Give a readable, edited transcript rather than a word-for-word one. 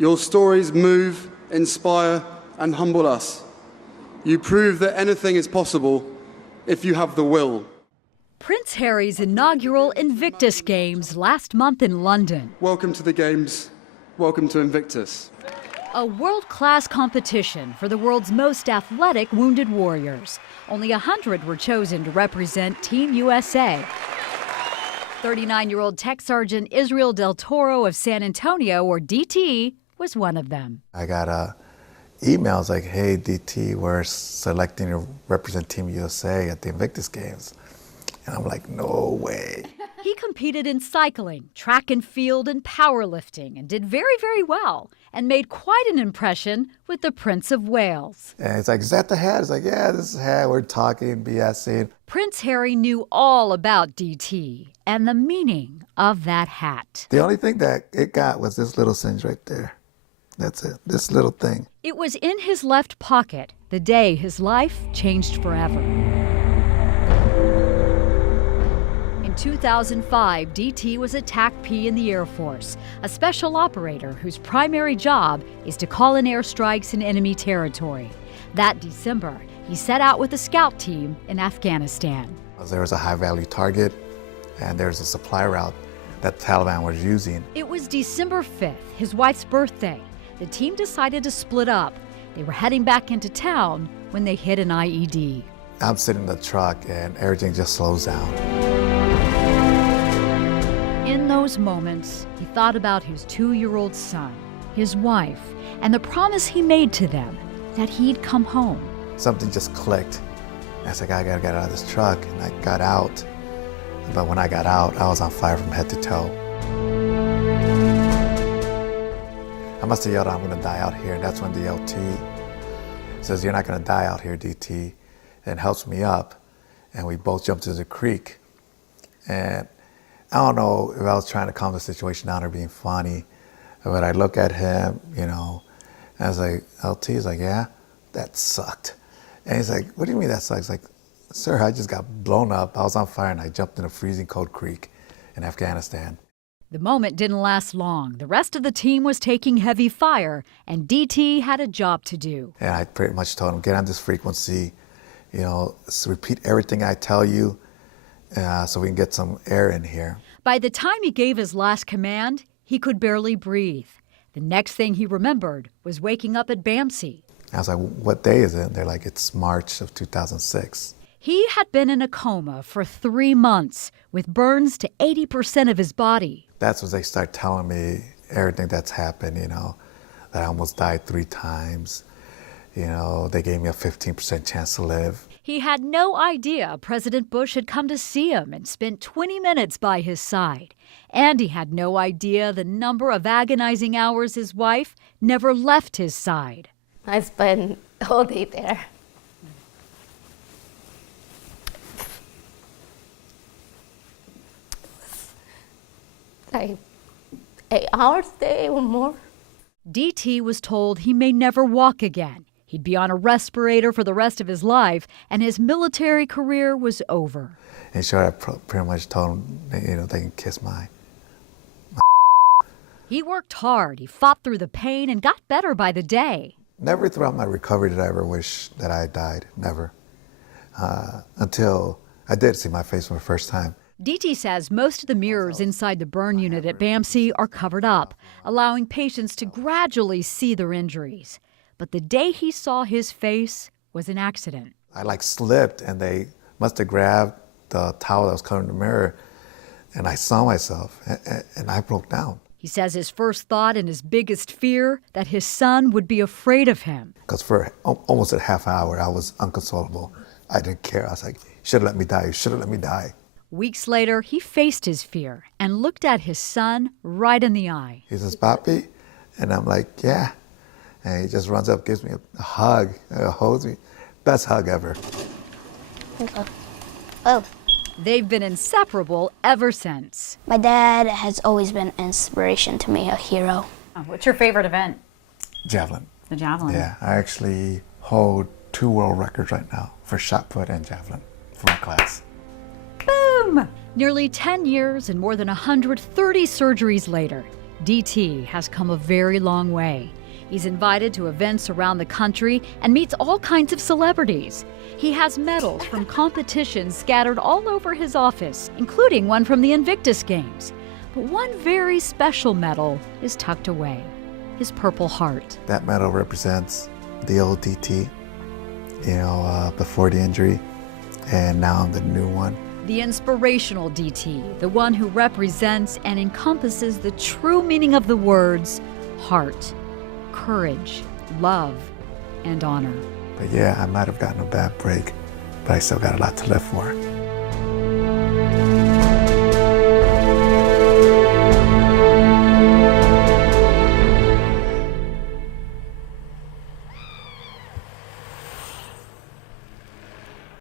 Your stories move, inspire, and humble us. You prove that anything is possible if you have the will. Prince Harry's inaugural Invictus Games last month in London. Welcome to the Games. Welcome to Invictus. A world-class competition for the world's most athletic wounded warriors. Only 100 were chosen to represent Team USA. 39-year-old Tech Sergeant Israel Del Toro of San Antonio, or DT, was one of them. I got emails like, hey, DT, we're selecting to represent Team USA at the Invictus Games. And I'm like, no way. He competed in cycling, track and field, and powerlifting, and did very, very well, and made quite an impression with the Prince of Wales. And it's like, is that the hat? It's like, yeah, this is the hat. We're talking, BSing. Prince Harry knew all about DT and the meaning of that hat. The only thing that it got was this little singe right there. That's it, this little thing. It was in his left pocket the day his life changed forever. In 2005, DT was a TAC-P in the Air Force, a special operator whose primary job is to call in airstrikes in enemy territory. That December, he set out with a scout team in Afghanistan. There was a high-value target, and there's a supply route that the Taliban was using. It was December 5th, his wife's birthday. The team decided to split up. They were heading back into town when they hit an IED. I'm sitting in the truck, and everything just slows down. In those moments, he thought about his 2-year-old son, his wife, and the promise he made to them that he'd come home. Something just clicked. I was like, I gotta get out of this truck, and I got out. But when I got out, I was on fire from head to toe. I must have yelled, I'm gonna die out here, and that's when the LT says, you're not gonna die out here, DT, and helps me up, and we both jumped into the creek. And I don't know if I was trying to calm the situation down or being funny, but I look at him, and I was like, LT is like, yeah, that sucked. And he's like, what do you mean that sucks? Like, sir, I just got blown up, I was on fire, and I jumped in a freezing cold creek in Afghanistan. The moment didn't last long. The rest of the team was taking heavy fire, and DT had a job to do. And I pretty much told him, get on this frequency, so repeat everything I tell you, so we can get some air in here. By the time he gave his last command, he could barely breathe. The next thing he remembered was waking up at BAMC. I was like, what day is it? They're like, it's March of 2006. He had been in a coma for 3 months with burns to 80% of his body. That's when they start telling me everything that's happened, that I almost died 3 times. They gave me a 15% chance to live. He had no idea President Bush had come to see him and spent 20 minutes by his side. And he had no idea the number of agonizing hours his wife never left his side. I spent all day there. Like 8 hours a day or more. DT was told he may never walk again. He'd be on a respirator for the rest of his life, and his military career was over. And sure, I pretty much told him, they can kiss my He worked hard, he fought through the pain, and got better by the day. Never throughout my recovery did I ever wish that I had died, never. Until I did see my face for the first time. DT says most of the mirrors inside the burn unit at BAMC are covered up, allowing patients to gradually see their injuries. But the day he saw his face was an accident. I slipped, and they must have grabbed the towel that was covering the mirror, and I saw myself, and I broke down. He says his first thought and his biggest fear that his son would be afraid of him. Because for almost a half hour, I was inconsolable. I didn't care. I was like, you should have let me die. You should have let me die. Weeks later, he faced his fear and looked at his son right in the eye. He says, Papi? And I'm like, yeah. And he just runs up, gives me a hug, holds me. Best hug ever. Oh. They've been inseparable ever since. My dad has always been an inspiration to me, a hero. Oh, what's your favorite event? Javelin. The javelin. Yeah, I actually hold 2 world records right now for shot put and javelin for my class. Boom! Nearly 10 years and more than 130 surgeries later, DT has come a very long way. He's invited to events around the country and meets all kinds of celebrities. He has medals from competitions scattered all over his office, including one from the Invictus Games. But one very special medal is tucked away, his Purple Heart. That medal represents the old DT, before the injury, and now I'm the new one. The inspirational DT, the one who represents and encompasses the true meaning of the words heart, courage, love, and honor. But yeah, I might have gotten a bad break, but I still got a lot to live for.